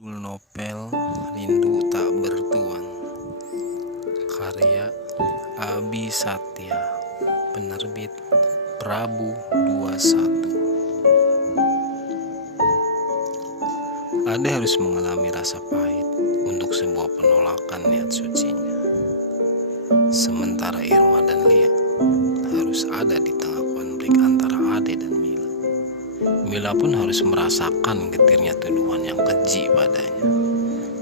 Novel Rindu Tak Bertuan, karya Abi Satya, penerbit Prabu 21. Ade harus mengalami rasa pahit untuk sebuah penolakan niat sucinya. Sementara Irma dan Lia harus ada di tengah konflik antara Ade dan Mila. Mila pun harus merasakan getirnya tuduhan yang keji padanya.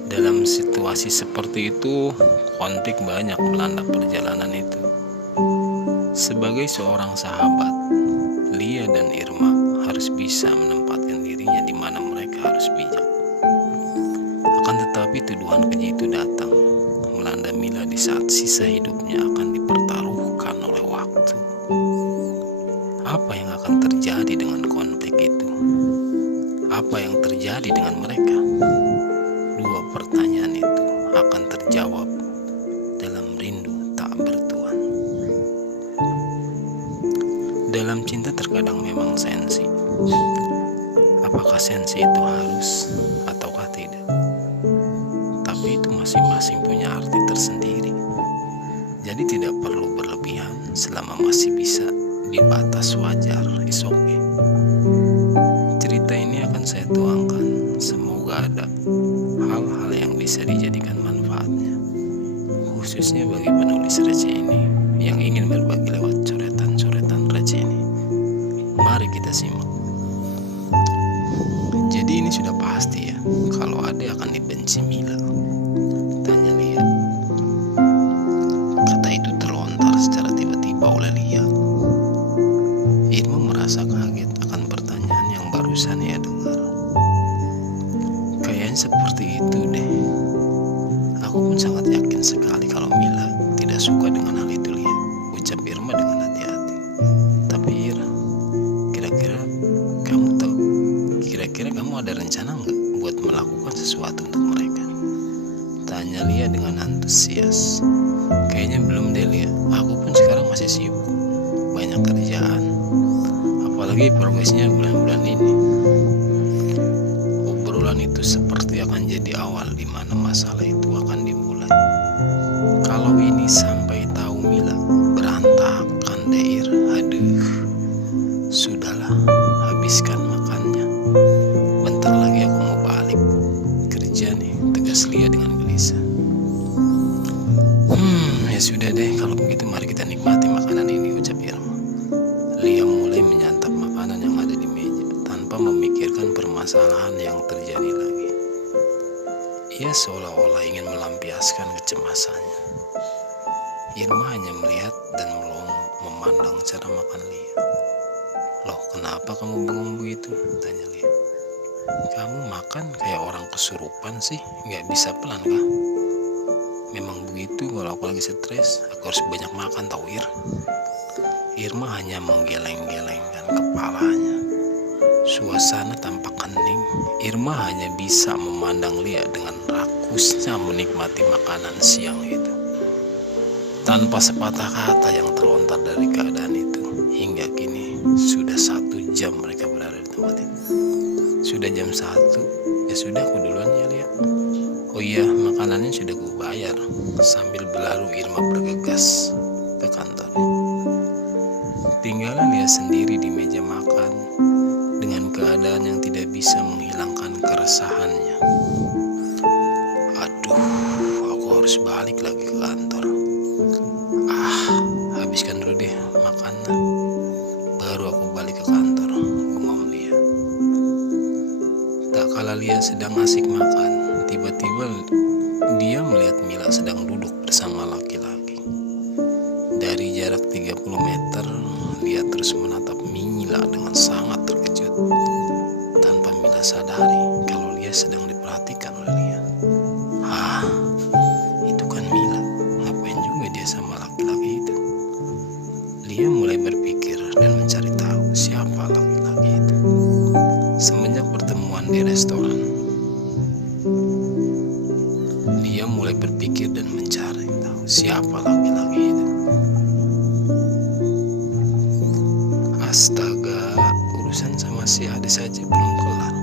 Dalam situasi seperti itu, konflik banyak melanda perjalanan itu. Sebagai seorang sahabat, Lia dan Irma harus bisa menempatkan dirinya di mana mereka harus bijak. Akan tetapi tuduhan keji itu datang melanda Mila di saat sisa hidupnya akan dipertaruhkan oleh waktu. Apa yang akan terjadi dengan konflik itu? Apa yang terjadi dengan mereka? Dua pertanyaan itu akan terjawab dalam Rindu Tak Bertuan. Dalam cinta terkadang memang sensi. Apakah sensi itu harus ataukah tidak? Tapi itu masing-masing punya arti tersendiri. Jadi tidak perlu berlebihan selama masih bisa di batas wajar, is okay. Cerita ini akan saya tuangkan, semoga ada hal-hal yang bisa dijadikan manfaatnya, khususnya bagi penulis receh ini yang ingin berbagi lewat coretan-coretan receh ini. Mari kita simak. Jadi ini sudah pasti ya, kalau Ade akan dibenci Mila. Tanya Lia. Kata itu terlontar secara tiba-tiba oleh Lia. Irma merasa kaget akan pertanyaan yang barusan ia dengar. Kayaknya seperti itu deh. Aku pun sangat yakin sekali kalau Mila tidak suka dengan hal itu, Lia, ucap Irma dengan hati-hati. Tapi Ir, kira-kira kamu ada rencana nggak buat melakukan sesuatu untuk mereka? Tanya Lia dengan antusias. Kayaknya belum deh, Lia. Aku pun sekarang masih sibuk, banyak kerjaan. Apalagi progresnya bulan-bulan ini. Obrolan itu seperti akan jadi awal di mana masalah itu akan dimulai. Kalau ini sampai tahu Mila, berantakan deh Ir. Aduh, sudahlah, habiskan makannya. Bentar lagi aku mau balik kerja nih, tegas Lia dengan gelisah. Ya sudah deh, kalau begitu mari kita nikmati makanan ini, ucap Irma. Lia mulai menyantap makanan yang ada di meja tanpa memikirkan permasalahan yang terjadi lagi. Ia seolah-olah ingin melampiaskan kecemasannya. Irma hanya melihat dan melongo memandang cara makan Lia. Loh, kenapa kamu bengong begitu? Tanya Lia. Kamu makan kayak orang kesurupan sih, gak bisa pelan kah? Memang begitu, kalau aku lagi stres, aku harus banyak makan tau Ir. Irma hanya menggeleng-gelengkan kepalanya. Suasana tampak hening. Irma hanya bisa memandang Lia dengan rakusnya menikmati makanan siang itu. Tanpa sepatah kata yang terlontar dari keadaan itu. Hingga kini sudah 1 jam mereka berada di tempat itu. Sudah jam 1. Ya sudah, aku duluan ya Lia. Oh iya, makanannya sudah gue bayar. Sambil berlalu Irma bergegas ke kantornya. Tinggallah Lia sendiri di meja makan dengan keadaan yang tidak bisa menghilangkan keresahannya. Aduh, aku harus balik lagi ke kantor. Habiskan dulu deh makannya, baru aku balik ke kantor, gumam Lia. Tak kala Lia sedang asik makan, tiba-tiba dia melihat Mila sedang duduk bersama laki-laki. Dari jarak 30 meter, Lia terus menatap Mila dengan sangat terkejut. Tanpa Mila sadari kalau Lia sedang diperhatikan oleh Lia. Itu kan Mila. Ngapain juga dia sama laki-laki itu? Lia mulai berpikir dan mencari tahu siapa laki-laki itu. Semenjak pertemuan di restoran, Lia mulai berpikir dan mencari tahu siapa laki-laki itu. Astaga, urusan sama si Ade saja belum kelar.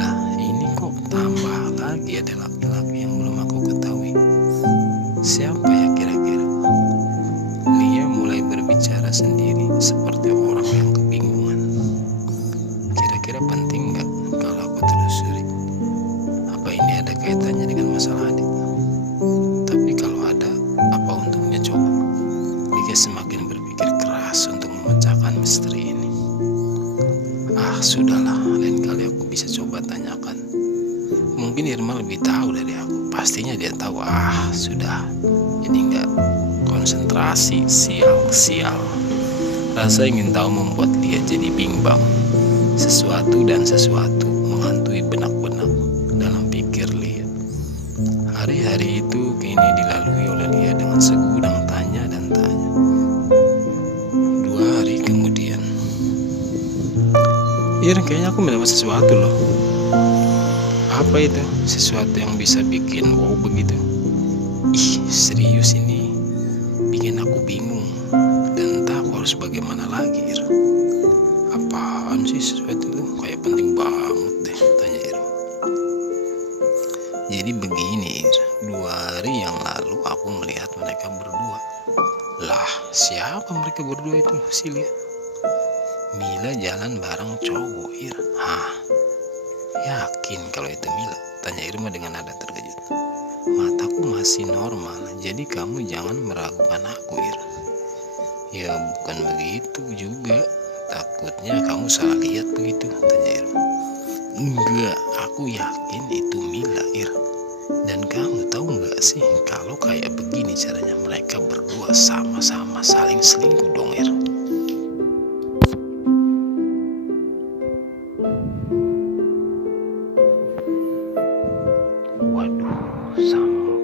Lah, ini kok tambah lagi ada laki-laki yang belum aku ketahui. Siapa ya kira-kira? Lia mulai berbicara sendiri seperti orang yang kebingungan. Kira-kira penting nggak kalau aku telusuri? Apa ini ada kaitannya dengan masalah Adit? Tapi kalau ada, apa untungnya coba? Lia semakin berpikir keras untuk memecahkan misteri ini. Sudahlah, lain kali aku bisa coba tanyakan. Mungkin Irma lebih tahu dari aku. Pastinya dia tahu. Sudah. Jadi nggak konsentrasi. Sial. Rasa ingin tahu membuat dia jadi bimbang. Sesuatu menghantui benak-benak dalam pikir Lia. Hari-hari itu kini dilalui oleh Lia dengan segudang tanya dan tanya. 2 hari kemudian, kayaknya aku mendapat sesuatu loh. Apa itu? Sesuatu yang bisa bikin wow begitu? Serius ini bikin aku bingung dan entah aku harus bagaimana lagi, Ir. Apaan sih sesuatu itu? Kayak penting banget deh, tanya Ir. Jadi begini, Ir. 2 hari yang lalu aku melihat mereka berdua. Lah, siapa mereka berdua itu? Silia. Mila jalan bareng cowok, Ir. Yakin kalau itu Mila? Tanya Irma dengan nada terkejut. Mataku masih normal, jadi kamu jangan meragukan aku, Ir. Ya bukan begitu juga. Takutnya kamu salah lihat begitu, tanya Irma. Enggak, aku yakin itu Mila, Ir. Dan kamu tahu nggak sih kalau kayak begini caranya mereka berdua sama-sama saling selingkuh dong, Ir. Waduh, sama